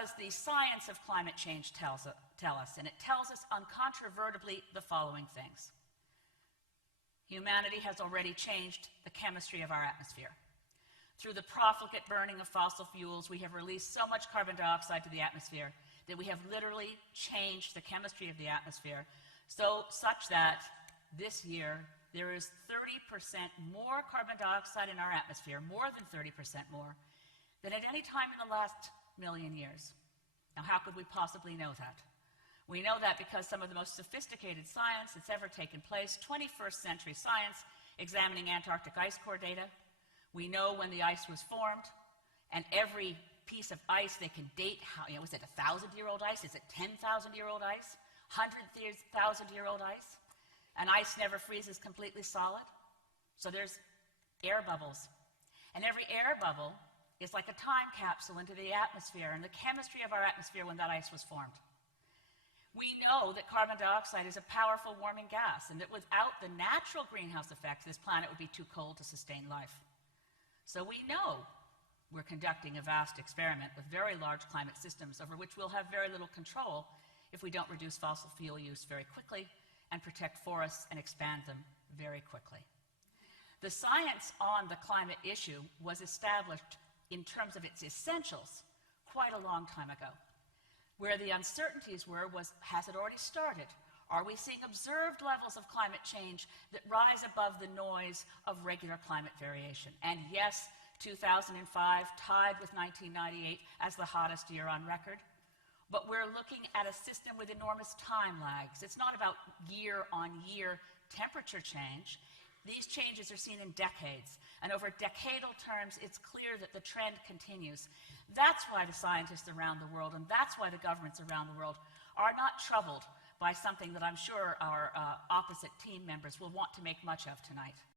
does the science of climate change tell us? And it tells us uncontrovertibly the following things. Humanity has already changed the chemistry of our atmosphere. Through the profligate burning of fossil fuels, we have released so much carbon dioxide to the atmosphere that we have literally changed the chemistry of the atmosphere, such that this year there is 30% more carbon dioxide in our atmosphere, more than 30% more, than at any time in the last million years. Now, how could we possibly know that? We know that because some of the most sophisticated science that's ever taken place, 21st century science, examining Antarctic ice core data. We know when the ice was formed, and every piece of ice they can date, is it 1,000-year-old ice? Is it 10,000-year-old ice? 100,000-year-old ice? And ice never freezes completely solid. So there's air bubbles. And every air bubble is like a time capsule into the atmosphere and the chemistry of our atmosphere when that ice was formed. We know that carbon dioxide is a powerful warming gas, and that without the natural greenhouse effects, this planet would be too cold to sustain life. So we know we're conducting a vast experiment with very large climate systems over which we'll have very little control if we don't reduce fossil fuel use very quickly and protect forests and expand them very quickly. The science on the climate issue was established in terms of its essentials quite a long time ago. Where the uncertainties were was, has it already started? Are we seeing observed levels of climate change that rise above the noise of regular climate variation? And yes, 2005 tied with 1998 as the hottest year on record. But we're looking at a system with enormous time lags. It's not about year-on-year temperature change. These changes are seen in decades, and over decadal terms, it's clear that the trend continues. That's why the scientists around the world, and that's why the governments around the world are not troubled by something that I'm sure our opposite team members will want to make much of tonight.